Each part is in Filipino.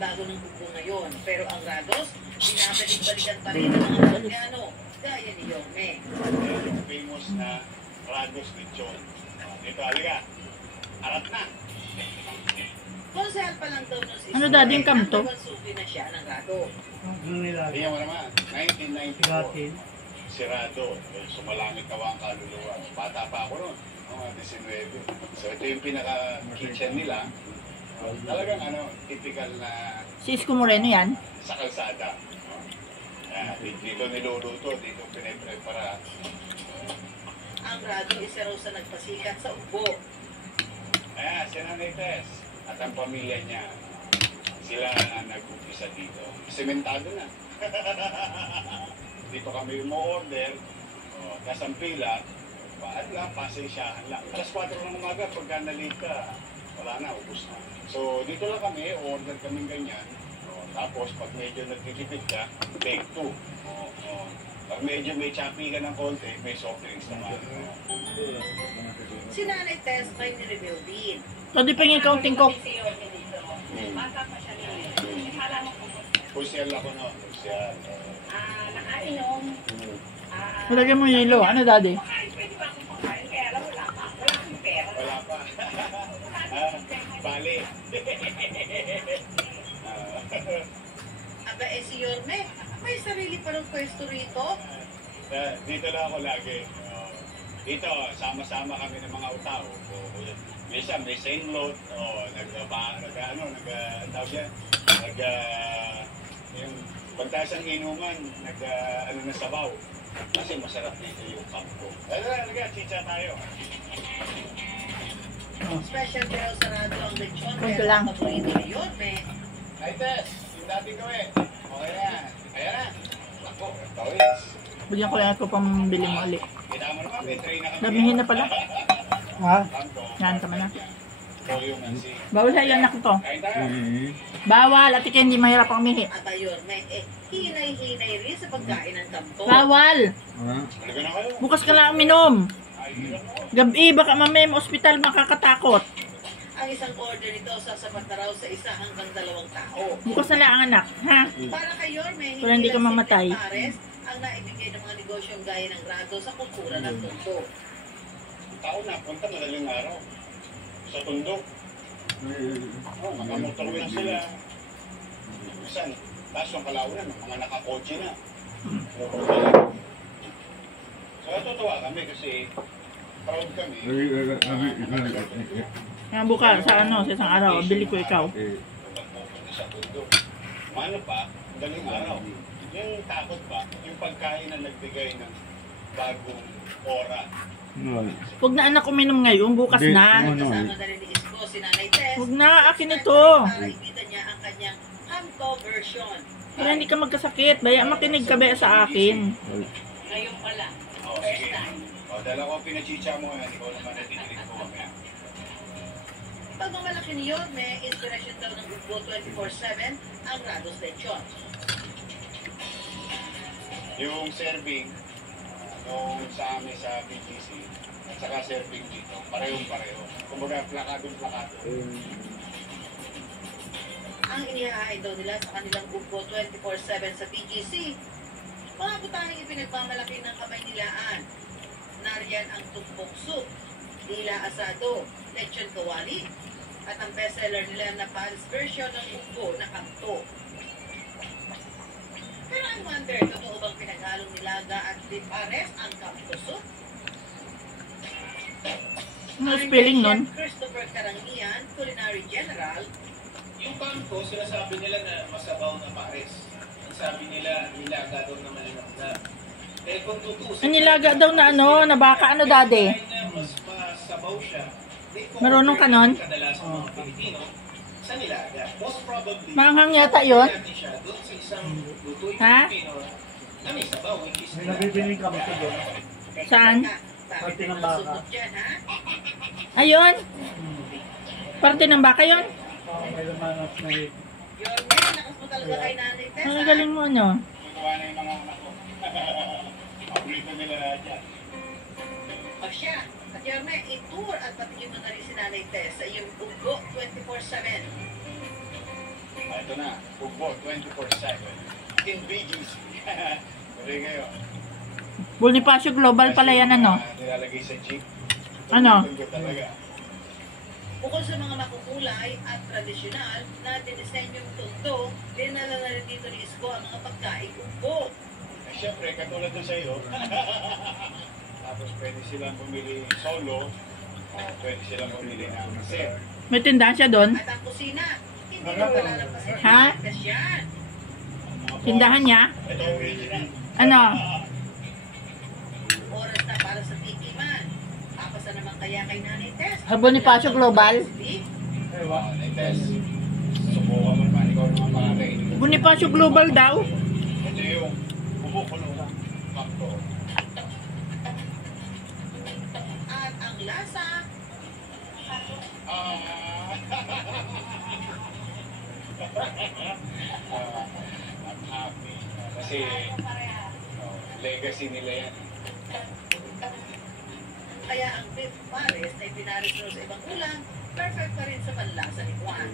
pagbabago ng buko ngayon. Pero ang Rados, binabalik-balikan pa rin ng mga Koreano, gaya ni Yorme. Yung famous na Rados lechon. Dito, halika. Harap na. Konsehal pa lang daw ng Ano dati yung kamto? Suki na siya ng Rado. Hindi mo naman. 1994. Si Rado. Sumalangit tawa ang kaluluwa. Bata pa ako ron. Mga 19. So ito yung pinaka-kitchen nila. Talagang typical na Si Isko Moreno yan. sa kalsada. Dito niluluto, dito piniprepara. Ang Rado isa raw sa nagpasikat sa ubo. Ayan, si Nanay Tess at ang pamilya niya. Sila na nag-umpisa dito. Sementado na. Dito kami mo-order. Tapos ang pila, pasensyahan lang. Alas 4 ng umaga, pagka nalita, wala na, ubus na. So, dito lang kami, order kami ganyan. Tapos, pag medyo nagtitipid ka, take 2. Pag medyo may choppy ka ng konti, may soft drinks naman. Si Nanay Tess may ni-review din. So, di pingin kaunting coke. Bata pa siya nila. Akala mo kung Pusyal ako no, pusyal. nakainom. Ilagay mo yung yelo. Ano, daddy? Pwede ba akong pagkain? Kaya alam, wala pa. Wala akong pera. Wala pa. Bali. Aba si Yorme, may sarili pa rin pwesto rito. Dito lang ako lagi. Dito, sama-sama kami ng mga utao. Minsan may same load, yung pagtasang inuman, na sabaw. Kasi masarap dito yung kampo. Chicha tayo. Special pero sarado ang lechon. Kunti Pero lang. ang paborito ni Yorme, Ay, Tess, yung dati ko Okay na. Ayan na. Ako, tawis. Bigyan ko lang ako pambili mo ulit. Kita mo naman, may tray na kami. Damihin na pala. Ha? Kampo. Yan, tama na. Toyo mansi. Bawal sa iyan ko to. Kain tayo. Bawal. At hindi mahirap ang umihi. aba Yorme, hinay-hinay rin sa pagkain ng kampo. Bawal. Halika na kayo. Bukas ka lang minom. Ay, hirap mo. Gabi, baka mamaya mo ospital makakatakot. Ang isang order nito sasapat na raw sa 1 hanggang 2 tao. Bukas na lang ang anak. Ha? Para kay Yorme, Para hindi ka lang mamatay. simpleng pares ang naibigay ng mga negosyong gaya ng Rado sa kultura ng Tondo. Tao na, punta madaling araw. Sa tundok. Makamotor lang sila. Minsan, taas yung kalaunan, mga nakakotse na. So, natutuwa kami kasi proud kami. Nga bukas, sa ano, sa isang araw, bili ko ikaw. Pagpupunta sa tundok. Mano pa, daling araw. Yung takot pa, yung pagkain na nagbigay ng bagong ora. Huwag na anak uminom ngayon, bukas na. Kasama na rin ni Isko, si Nanay Tess. Huwag na, akin ito. Para ibita niya ang kanyang Kanto version. Para hindi ka magkasakit. Baya makinig ka ba sa akin. Ngayon pala. Sige. Dala ko ang pinachicha mo yan. Ikaw naman na tinilig ko mamaya. Pagmamalaki ni Yorme, inspiration daw ng Ugbo 24/7 ang Rados Lechon. Yung serving, nung sa amin sa PGC, at saka serving dito, parehong-pareho. Kumbaga, plakadong-plakado. Ang inihahay daw nila sa kanilang Ugbo 24/7 sa PGC. Mga butaning ipinagmamalaki ng kamay nilaan. Nariyan ang tukbok soup, dila asado, lechon kawali, at ang bestseller nila na Paris version ng Ugbo na Kanto. Pero I wonder, totoo bang pinaghalong nilaga at di pares ang Kanto soup? Ano spelling nun? Chef Christopher Karangian, Culinary General. Yung kanto, sinasabi nila na masabaw na pares. Ang sabi nila, nilaga daw na malinap na. Eh kung tutusin... Ang nilaga daw na ano, na baka ano dati. Mas masabaw siya. Marunong ka nun? Kadalasan mga Pilipino sa nilaga. Most probably, Maanghang yata yun. natin siya doon sa isang lutuin Ha? Pilipino na may sabaw, hindi May nabibiling kami sa doon. Saan? Parte ng baka. Dyan, ha? Ayun. Parte ng baka yun. May lumanas na hit. Yorme, lakas mo talaga kay Nanay Tess, Ang ha? galing mo ano. Magawa na yung mga anak ko. Paborito nila lahat yan. O siya, at Yorme, i-tour at patigyan mo na rin si Nanay Tess sa iyong Ugbo 24/7. Ito ito na, Ugbo, 24/7. In BGC. Tuloy kayo. Bonifacio Global pala yan, ano? Nilalagay sa jeep. Ano? Tungkol talaga. Bukod sa mga makukulay at tradisyonal na dinisenyong tundo, dinala na rin dito ni Isko ang mga pagkain ugbo. Eh, Siyempre, katulad ng sa'yo. Tapos pwede silang pumili solo. Pwede silang pumili ng set. May tindahan siya doon. At ang kusina, hindi rin malalampasin ng Ha? ligtas yan. Tindahan niya? Ito original. Ano? Oras na para sa tikiman. Tapos na naman kaya kay Nanay Tess. Bonifacio Global? Ewa, Tess. Subukan mo naman. Ikaw naman makakainin. Bonifacio Global daw? Ito yung bumukulong makto. At ang lasa, I'm happy. Kasi legacy nila yan. kaya ang beef pares na ipinaris mo sa ibang ulam, perfect pa rin sa panlasa ni Juan.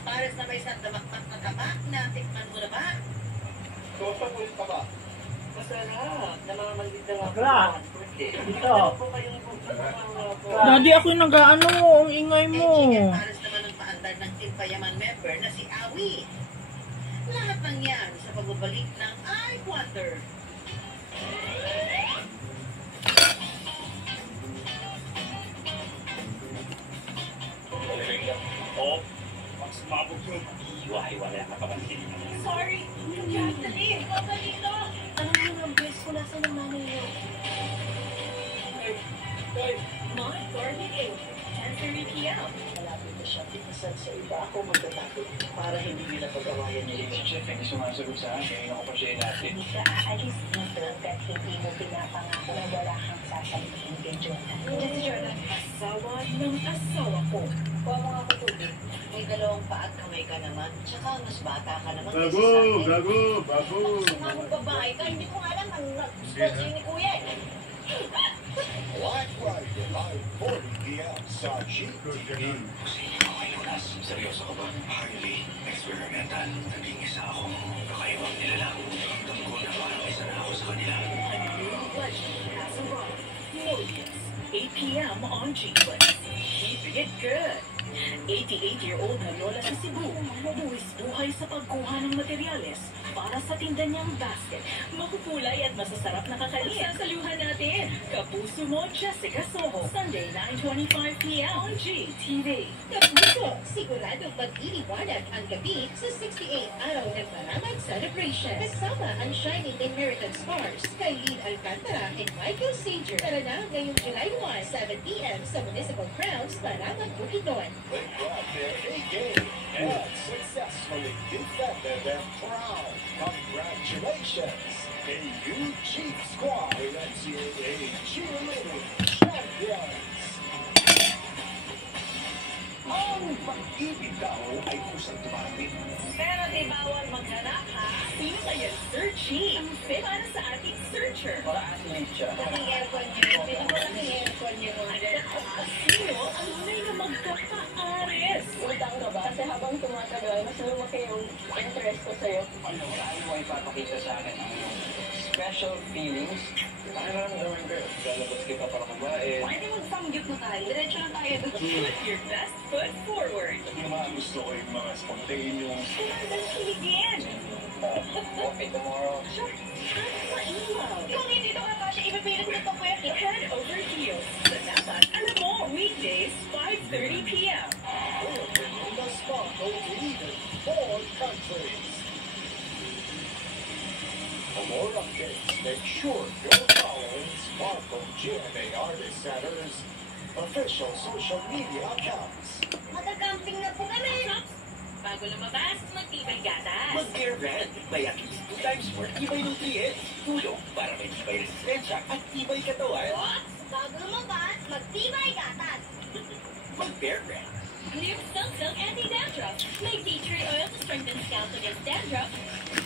Pares na may sandamakmak na tabak na tikman mo na ba? Tuwapag pa ba? Masarap. Namamalit na ako. Gra. Dito. Po kayong Daddy, ako yung nag-ano. Ang ingay mo. Chicken pares naman ang paandar ng Team Payaman member na si Awi. Lahat ng yan sa pagbabalik ng I Wonder. Oo. Mas mabog yun. Iwa-iwala ka pa ba? Sorry! Diyan, dali! Baka dito! Tanong mo ng best ko nasa ng nanay niyo. Mount Garden 8, 10:30 p.m. Malapit na siya pinasal sa iba. Ako magtatakot para hindi nila pag-awayan niya. Si Chef, hindi sumasagot sa akin. Ako pa siya natin. Hindi ka aalis dito at hindi mo pinapangako na wala kang sasabihin kay Jonathan. Yes, Jordan. Asawa ng asawa ko. Kuha mo nga ko tubig. May dalawang paa at kamay ka naman. Tsaka mas bata ka naman. Bago! Sumamang babae ka, hindi ko alam ang sponsor ni Kuya. Black Friday live 40 p.m. sa GTV. Seryoso ka ba? Highly experimental. Naging isa akong kakaibang nilalang. Tungkol na parang isa na ako sa kanila. Casserole, Morbius, 8 p.m. on G-Plus. Keeping it good. 88-year-old na lola sa Cebu, buwis buhay sa pagkuha ng materyales para sa tinda niyang basket. Makukulay at masasarap na kakanin. Sasaluhan natin. Kapuso mo, Jessica Soho. Sunday, 9:25 p.m. on GTV. Kapuso, siguradong mag-iliwanag ang gabi sa 68 Araw ng Maramag Celebration. Kasama ang Shining Inheritance Stars kay Lynn Alcantara and Michael Sager. Tara na ngayong July 1, 7 p.m. sa Municipal Grounds, Maramag, Bukidnon. They brought their A-game and successfully defended their crown. Congratulations, AU Chief Squad and NCAA Cheerleading Champions. Ang pag-ibig daw ay kusang tumating. Pero di bawal maghanap, ha? Sino kaya searching? Ang fit para sa ating searcher. Para athlete siya. Ang aircon niyo, pinag-walang aircon niyo. Sino ang tunay na magkakaares? Utang ka ba? Kasi habang tumatagal, mas lumaki yung interest ko sa'yo. Ano, saan mo ipapakita sa akin ang iyong special feelings? Nakaramdaman ko yun. Lalabas kita para babae. Pwede mag-famgyup na tayo. Diretso na tayo. Put your best foot forward. Yung mga gusto ko yung mga spontaneous. Kailangan kiligin. Okay, tomorrow. Sure. Mailaw. Kung hindi ito kakasya, ipipilit mo ito kwento. Head over heels. Sa dapat, alam mo, weekdays, 5:30 p.m. In the spot over even 4 countries. For more updates, make sure you're following Sparkle GMA Artist Center's official social media accounts. Magka-camping na po kami. Bago lumabas, magtibay gatas. Mag-Air Brand. May at least 2 times more tibay nutrients. Tulong para may tibay resistensya at tibay katawan. What? Bago lumabas, magtibay gatas. Mag-Air Brand. New Silk Anti-Dandruff. May tea tree oil to strengthen scalp against dandruff,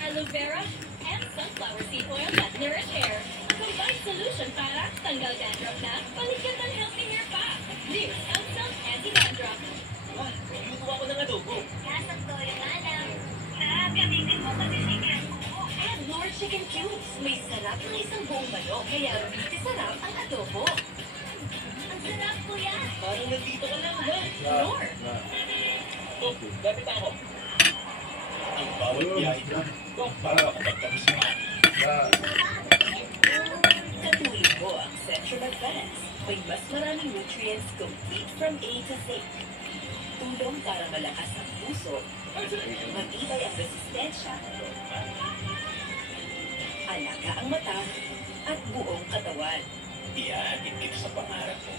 aloe vera, and sunflower seed oil that nourish hair. A combined solution para tanggal dandruff na balikan ng healthy hair pa. New Silk Anti-Dandruff. Luto ako ng adobo. Kasap toyo masarap ng isang buong manok, kaya rumiti sarap ang adobo. Ang sarap, kuya! Parang nandito ka lang, ha? Nor! Oh, lapit ako. Ang bawat biyahe ko, para makapagtapos mo. Katulad mo ang Centrum Advance. May mas maraming nutrients complete from A to Z. Tulong para malakas ang puso, matibay ang resistensya, alaga ang mata, at buong katawan. Iyahatid kita sa pangarap mo.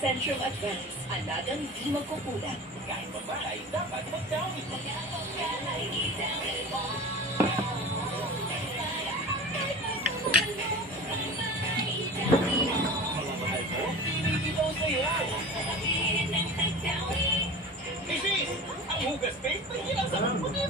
Centrum Advance, alagang di magkukulang. Kahit mabahay, dapat magdami. Mga mahal ko, pinipili ko sa'yo. Misis, ang hugas, babe, may kinasama mo na